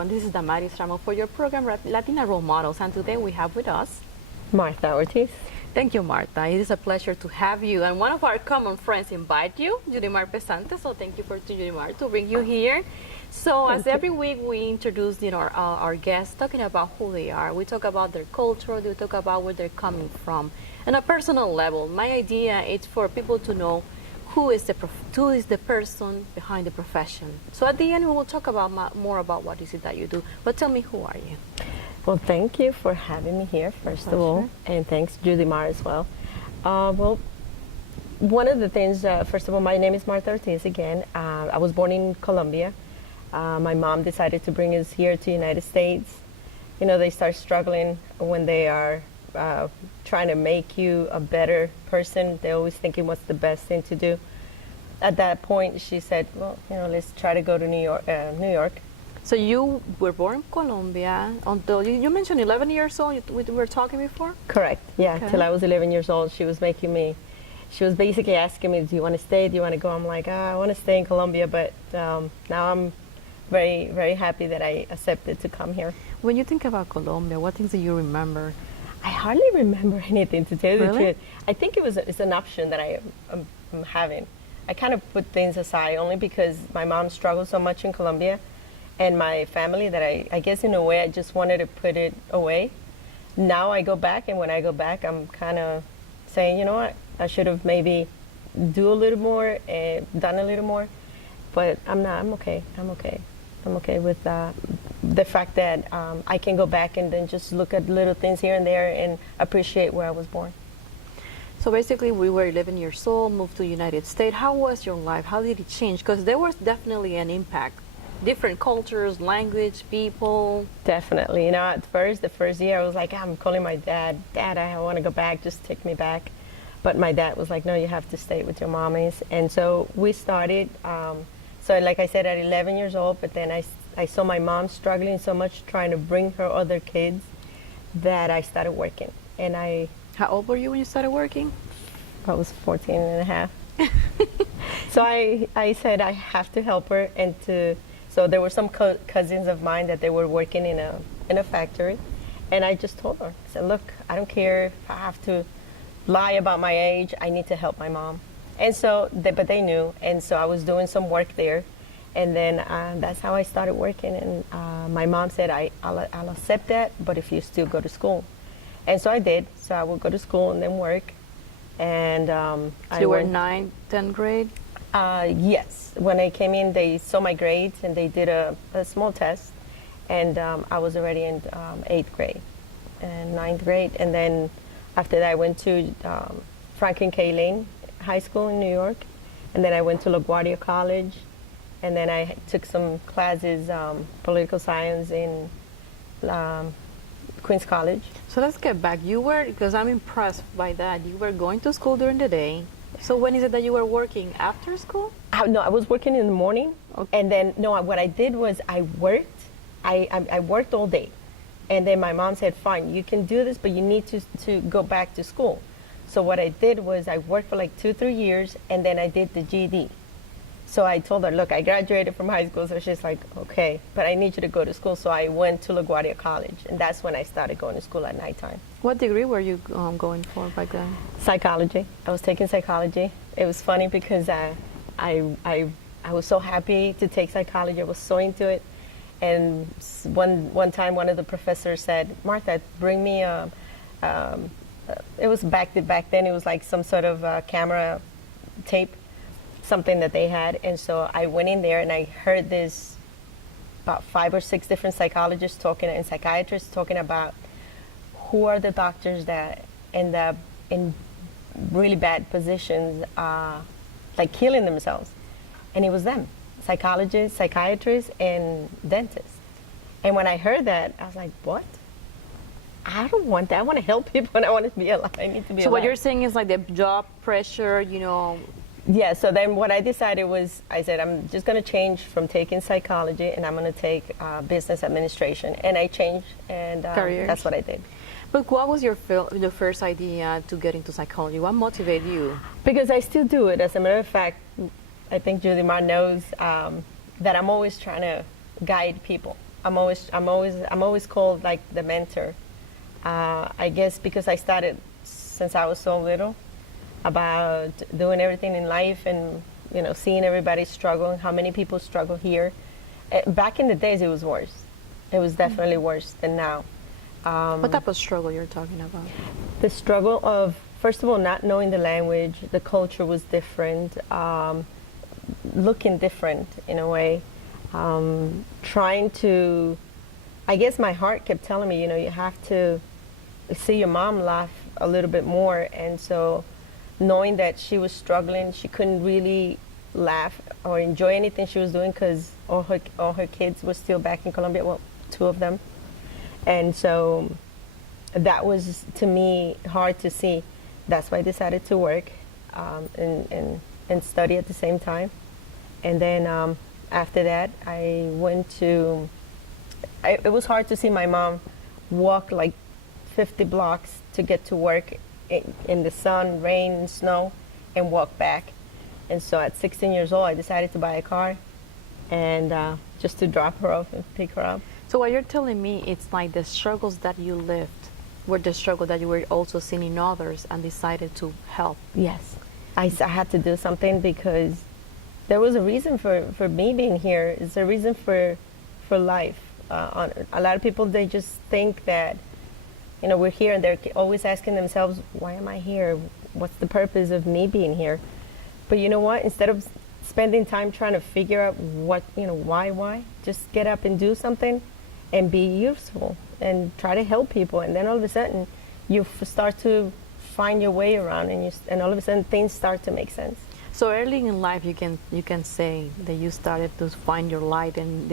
everyone. This is Damaris Ramos for your program Latina Role Models, and today we have with us Martha Ortiz. Thank you, Martha. It is a pleasure to have you. And one of our common friends invite you, Judimar Pesante. So thank you for Judimar to bring you here. So as every week we introduce, our guests talking about who they are. We talk about their culture. We talk about where they're coming from. On a personal level, my idea is for people to know who is the person behind the profession. So at the end we will talk about more about what is it that you do. But tell me, who are you? Well, thank you for having me here, first of all, and thanks, Judy Mar, as well. Well, one of the things, first of all, my name is Martha Ortiz again. I was born in Colombia. My mom decided to bring us here to the United States. You know, they start struggling when they are trying to make you a better person. They're always thinking what's the best thing to do. At that point, she said, well, let's try to go to New York. So you were born in Colombia until you mentioned 11 years old. We were talking before. Correct. Yeah, Okay. till I was 11 years old, she was basically asking me, "Do you want to stay? Do you want to go?" I'm like, I want to stay in Colombia, but now I'm very, very happy that I accepted to come here. When you think about Colombia, what things do you remember? I hardly remember anything, to tell you the Really? truth. I think it's an option that I'm having. I kind of put things aside only because my mom struggled so much in Colombia, and my family, that I guess in a way I just wanted to put it away. Now I go back, and when I go back, I'm kind of saying, you know what, I should have maybe do a little more, done a little more, but I'm not. I'm okay. I'm okay with the fact that I can go back and then just look at little things here and there and appreciate where I was born. So basically, we were 11 years old, moved to the United States. How was your life? How did it change? Because there was definitely an impact. Different cultures, language, people. Definitely. At first, the first year, I was like, I'm calling my dad. Dad, I want to go back. Just take me back. But my dad was like, no, you have to stay with your mommies. And so we started. So like I said, at 11 years old, but then I saw my mom struggling so much trying to bring her other kids that I started working. And How old were you when you started working? I was 14 and a half. So I said I have to help her, so there were some cousins of mine that they were working in a factory, and I just told her, I said, look, I don't care if I have to lie about my age, I need to help my mom. And so, but they knew, and so I was doing some work there, and then that's how I started working, and my mom said, I'll accept that, but if you still go to school. And so I did, so I would go to school and then work, and So you were 9th, 10th grade? Yes. When I came in, they saw my grades and they did a small test, and I was already in 8th grade and 9th grade. And then after that, I went to Franklin K. Lane High School in New York, and then I went to LaGuardia College, and then I took some classes, political science in Queens College. So let's get back. Because I'm impressed by that. You were going to school during the day. So when is it that you were working after school? No, I was working in the morning, Okay. and then what I did was I worked. I worked all day, and then my mom said, "Fine, you can do this, but you need to go back to school." So what I did was I worked for like 2-3 years, and then I did the GED. So I told her, "Look, I graduated from high school," so she's like, "Okay, but I need you to go to school." So I went to LaGuardia College, and that's when I started going to school at nighttime. What degree were you going for back then? Psychology. I was taking psychology. It was funny because I was so happy to take psychology. I was so into it. And one time, one of the professors said, "Martha, bring me it was back then. It was like some sort of camera tape, something that they had." And so I went in there and I heard this about 5 or 6 different psychologists and psychiatrists talking about who are the doctors that end up in really bad positions, like killing themselves. And it was them, psychologists, psychiatrists, and dentists. And when I heard that, I was like, what? I don't want that. I want to help people, and I want to be alive. I need to be alive. So what you're saying is like the job pressure, Yeah, so then what I decided was, I said, I'm just going to change from taking psychology, and I'm going to take business administration. And I changed, and Careers. that's what I did. But what was your first idea to get into psychology? What motivated you? Because I still do it. As a matter of fact, I think Judy Mar knows that I'm always trying to guide people. I'm always called like the mentor. I guess because I started since I was so little about doing everything in life and seeing everybody struggle, how many people struggle here. Back in the days, it was worse. It was definitely worse than now. What type of struggle you're talking about? The struggle of, first of all, not knowing the language, the culture was different, looking different in a way, trying to, I guess my heart kept telling me, you have to see your mom laugh a little bit more. And so knowing that she was struggling, she couldn't really laugh or enjoy anything she was doing because all her kids were still back in Colombia, well, 2 of them. And so that was, to me, hard to see. That's why I decided to work and study at the same time. And then after that, it was hard to see my mom walk like 50 blocks to get to work in the sun, rain, snow, and walk back. And so at 16 years old, I decided to buy a car and just to drop her off and pick her up. So what you're telling me, it's like the struggles that you lived were the struggle that you were also seeing in others and decided to help. Yes. I had to do something because there was a reason for me being here. It's a reason for life. A lot of people, they just think that, we're here and they're always asking themselves, why am I here? What's the purpose of me being here? But you know what? Instead of spending time trying to figure out why, just get up and do something and be useful and try to help people. And then all of a sudden, you start to find your way around and all of a sudden things start to make sense. So early in life, you can say that you started to find your light and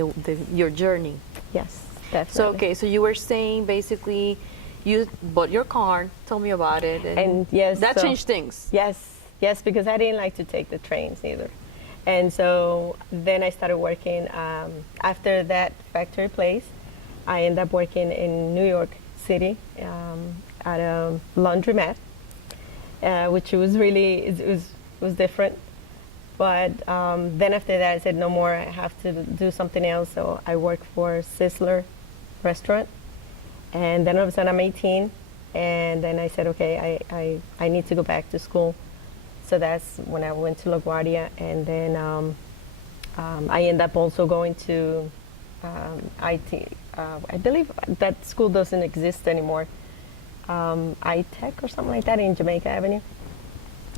your journey. Yes, definitely. So you were saying basically you bought your car. Tell me about it. And yes, that changed things. Yes, because I didn't like to take the trains either. And so then I started working. After that factory place, I ended up working in New York City at a laundromat, which was really, it was different. But then after that, I said, no more, I have to do something else. So I worked for Sizzler restaurant. And then all of a sudden I'm 18. And then I said, okay, I need to go back to school. So that's when I went to LaGuardia. And then I ended up also going to IT. I believe that school doesn't exist anymore. iTech or something like that in Jamaica Avenue.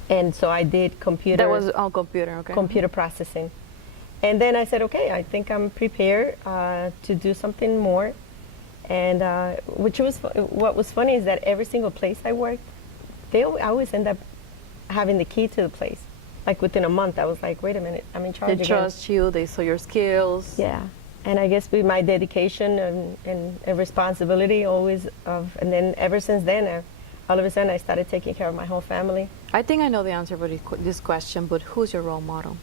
And so I did computer. That was on computer, okay. Computer processing. And then I said, okay, I think I'm prepared to do something more. And what was funny is that every single place I worked, I always end up having the key to the place. Like within a month, I was like, wait a minute, I'm in charge again. They trust you, they saw your skills. Yeah. And I guess with my dedication and responsibility always and then ever since then, all of a sudden I started taking care of my whole family. I think I know the answer for this question, but who's your role model?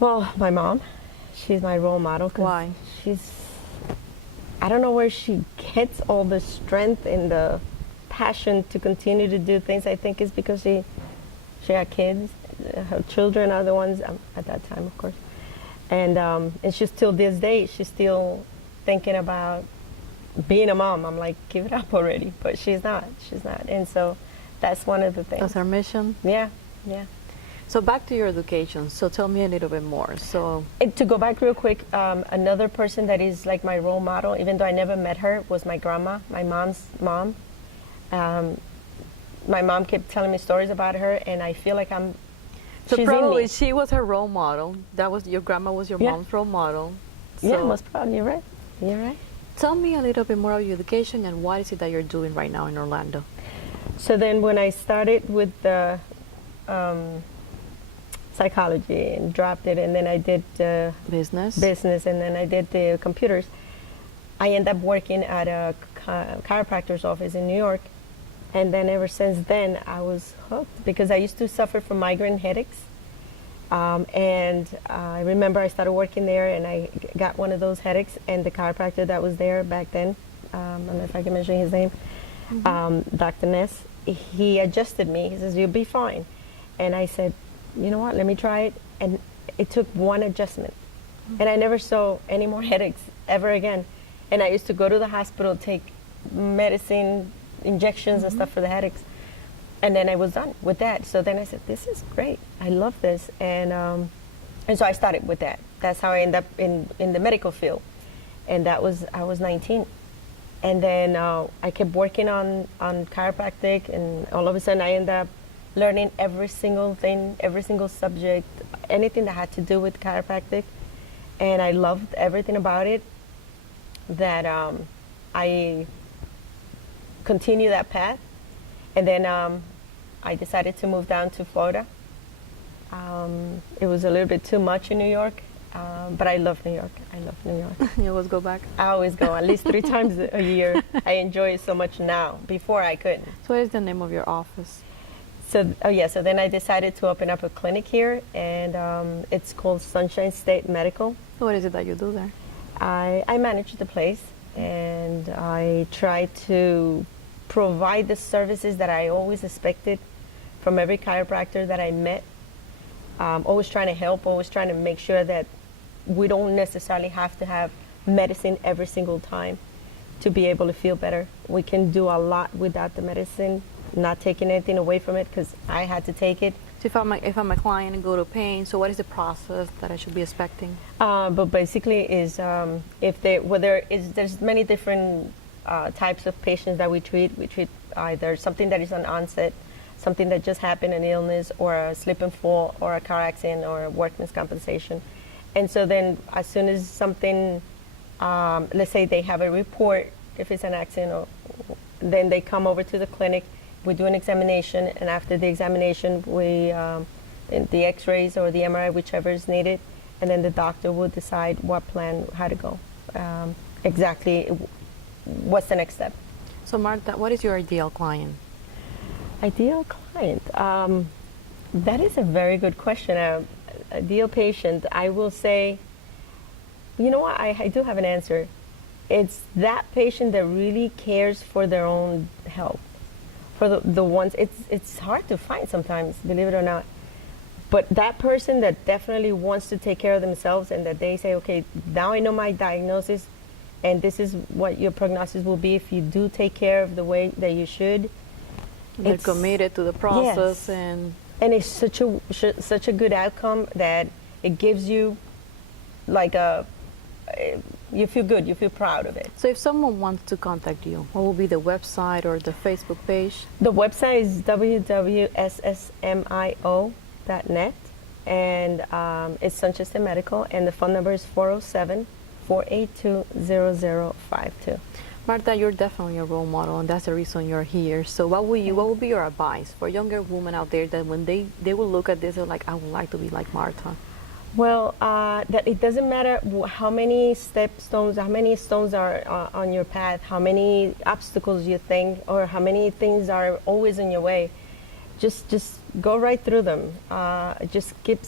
Well, my mom. She's my role model. Why? I don't know where she gets all the strength and the passion to continue to do things. I think it's because she had kids. Her children are the ones at that time, of course. And she's still this day, she's still thinking about being a mom. I'm like, give it up already. But she's not. And so that's one of the things. That's her mission? Yeah. So back to your education. So tell me a little bit more. So to go back real quick, another person that is like my role model, even though I never met her, was my grandma, my mom's mom. My mom kept telling me stories about her, and I feel like so she's probably in me. she was her role model. That was your grandma was your mom's role model. So Yeah, most probably. You're right. Tell me a little bit more about your education and what is it that you're doing right now in Orlando? So then when I started with the psychology and dropped it, and then I did Business, and then I did the computers, I ended up working at a chiropractor's office in New York. And then ever since then, I was hooked because I used to suffer from migraine headaches. And I remember I started working there and I got one of those headaches, and the chiropractor that was there back then, I don't know if I can mention his name, Dr. Ness, he adjusted me. He says, you'll be fine. And I said, you know what, let me try it. And it took one adjustment And I never saw any more headaches ever again. And I used to go to the hospital, take medicine, injections and stuff for the headaches. And then I was done with that. So then I said, this is great. I love this. And so I started with that. That's how I ended up in the medical field. And I was 19. And then I kept working on chiropractic, and all of a sudden I ended up learning every single thing, every single subject, anything that had to do with chiropractic. And I loved everything about it, that I continued that path. And then I decided to move down to Florida. It was a little bit too much in New York, but I love New York. I love New York. You always go back? I always go at least 3 times a year. I enjoy it so much now. Before I couldn't. So what is the name of your office? So then I decided to open up a clinic here, and it's called Sunshine State Medical. What is it that you do there? I manage the place, and I try to provide the services that I always expected from every chiropractor that I met. Always trying to help, always trying to make sure that we don't necessarily have to have medicine every single time to be able to feel better. We can do a lot without the medicine, not taking anything away from it, because I had to take it. So if I'm a client and go to pain, so what is the process that I should be expecting? But basically is there's many different types of patients that we treat. We treat either something that is an onset, something that just happened, an illness, or a slip and fall, or a car accident, or a workman's compensation. And so then as soon as something, let's say they have a report, if it's an accident, then they come over to the clinic, we do an examination, and after the examination, we the x-rays or the MRI, whichever is needed, and then the doctor will decide what plan, how to go, exactly what's the next step. So Marta, what is your ideal client? Ideal client? That is a very good question. Ideal patient, I will say, you know what, I do have an answer. It's that patient that really cares for their own health. For the ones, it's hard to find sometimes, believe it or not. But that person that definitely wants to take care of themselves, and that they say, okay, now I know my diagnosis, and this is what your prognosis will be if you do take care of the way that you should. They're committed to the process. Yes. And it's such a good outcome that it gives you like you feel good, you feel proud of it. So if someone wants to contact you, what will be the website or the Facebook page? The website is www.ssmio.net, and it's Sunshine State Medical, and the phone number is 407-482-0052. Marta, you're definitely a role model, and that's the reason you're here. So what would be your advice for younger women out there that when they will look at this, they're like, I would like to be like Marta? Well, that it doesn't matter how many stones are on your path, how many obstacles you think, or how many things are always in your way. Just go right through them. Just keep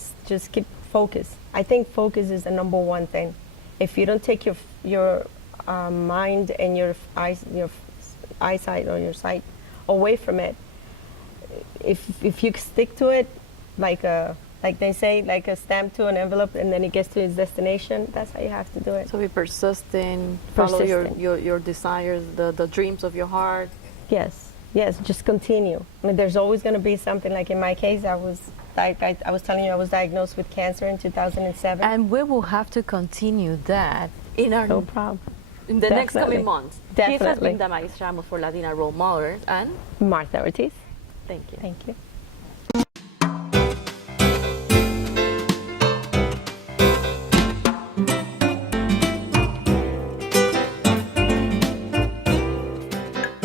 focus. I think focus is the number one thing. If you don't take your mind and your eyesight or your sight away from it, if you stick to it, like they say, like a stamp to an envelope, and then it gets to its destination, that's how you have to do it. So be persistent, follow your desires, the dreams of your heart. Yes, just continue. I mean, there's always going to be something. Like in my case, I was telling you, I was diagnosed with cancer in 2007. And we will have to continue that in our no problem. In the next coming months. Definitely. This has been the Maestra for Latina Role Model, and Marta Ortiz. Thank you. Thank you.